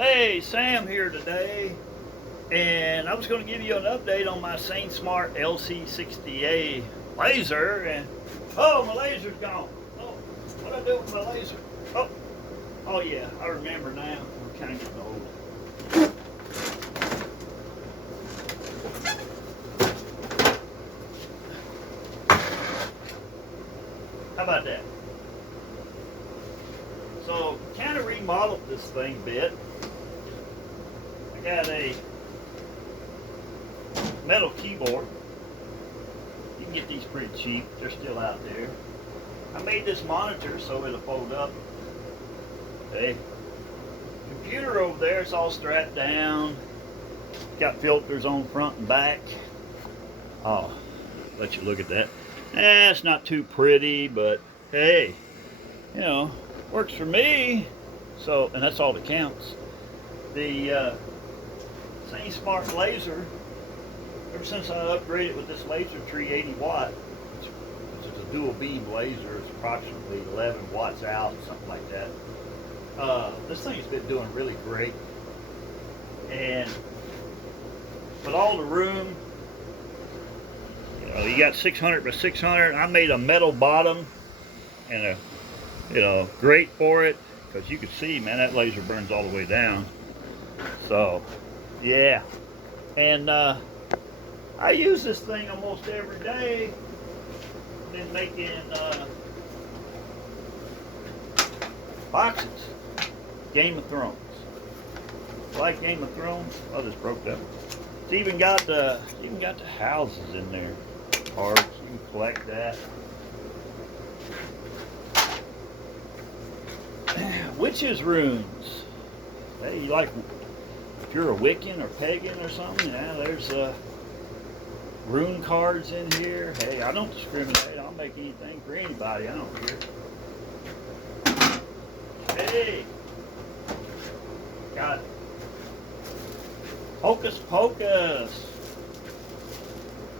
Hey, Sam here today, and I was going to give you an update on my Sainsmart LC-60A laser, and oh, my laser's gone. Oh, what I do with my laser? Oh yeah, I remember now. I'm kind of getting old. How about that? So, kind of remodeled this thing a bit. I got a metal keyboard. You can get these pretty cheap. They're still out there. I made this monitor so it'll fold up. Okay. Computer over there, it's all strapped down. Got filters on front and back. Oh, let you look at that. It's not too pretty, but hey, you know, works for me. So, and that's all that counts. The SainSmart laser, ever since I upgraded with this laser tree 80 watt, which is a dual beam laser, it's approximately 11 watts out, something like that. This thing's been doing really great. And with all the room, you know, you got 600 by 600. I made a metal bottom and a grate for it, because you can see, man, that laser burns all the way down. So yeah, and I use this thing almost every day. Been making boxes. Game of Thrones. Like Game of Thrones? Oh, this broke up. It's even got the houses in there. Parts, you can collect that. Witches' runes. Hey, you like, if you're a Wiccan or pagan or something, yeah, there's rune cards in here. Hey, I don't discriminate. I'll make anything for anybody. I don't care. Hey, got Hocus Pocus.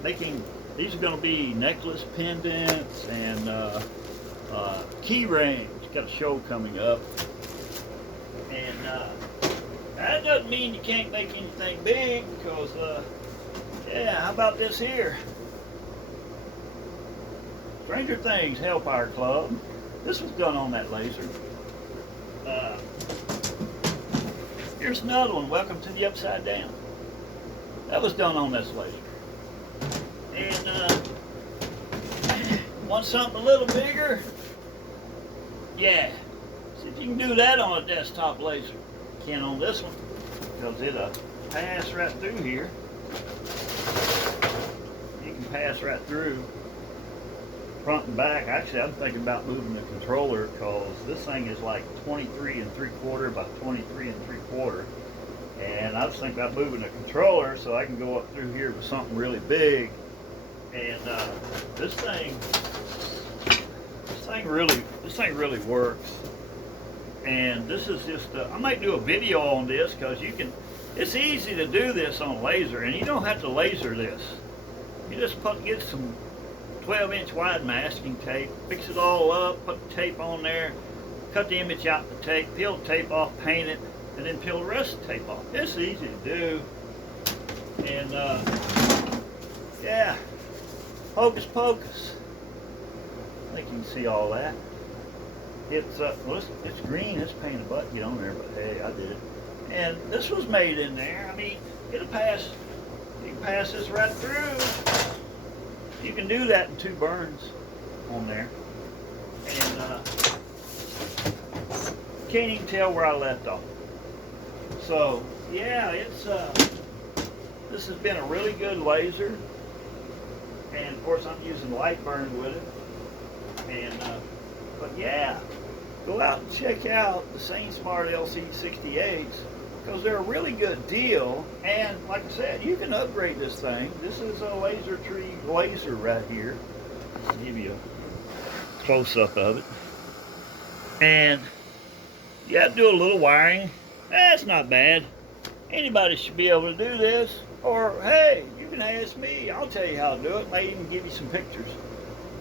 These are going to be necklace pendants and key rings. Got a show coming up, and that doesn't mean you can't make anything big, because yeah, how about this here? Stranger Things Hellfire Club. This was done on that laser. Here's another one, Welcome to the Upside Down. That was done on this laser. And want something a little bigger? Yeah, see if you can do that on a desktop laser. You can't on this one, because it'll pass right through here. You can pass right through front and back. Actually, I'm thinking about moving the controller, because this thing is like 23 3/4 by 23 3/4. And I was thinking about moving the controller so I can go up through here with something really big. And this thing really works. And this is just I might do a video on this, because it's easy to do this on laser, and you don't have to laser this. You just get some 12-inch wide masking tape, fix it all up, put the tape on there, cut the image out the tape, peel the tape off, paint it, and then peel the rest of the tape off. It's easy to do. And yeah, Hocus Pocus. I think you can see all that. It's well, it's green. It's painted button get on there, but hey, I did it. And this was made in there. I mean, it'll pass. You can pass this right through. You can do that in 2 burns on there, and can't even tell where I left off. So yeah, it's this has been a really good laser, and of course I'm using light burn with it. And but yeah, go out and check out the Sainsmart LC-60As, because they're a really good deal. And like I said, you can upgrade this thing. This is a laser tree laser right here. I'll give you a close-up of it. And you have to do a little wiring. That's not bad. Anybody should be able to do this. Or hey, you can ask me. I'll tell you how to do it. May even give you some pictures.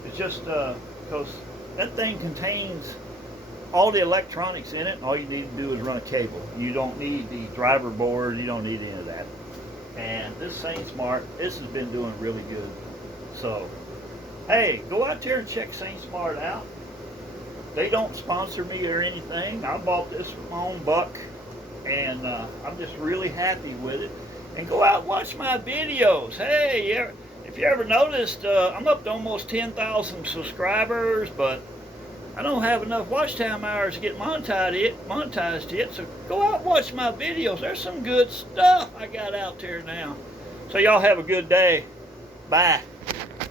It's just because that thing contains all the electronics in it. All you need to do is run a cable. You don't need the driver board. You don't need any of that. And this SainSmart, this has been doing really good. So, hey, go out there and check SainSmart out. They don't sponsor me or anything. I bought this with my own buck, and I'm just really happy with it. And go out and watch my videos. Hey, if you ever noticed, I'm up to almost 10,000 subscribers, but I don't have enough watch time hours to get monetized yet. So go out and watch my videos. There's some good stuff I got out there now. So y'all have a good day. Bye.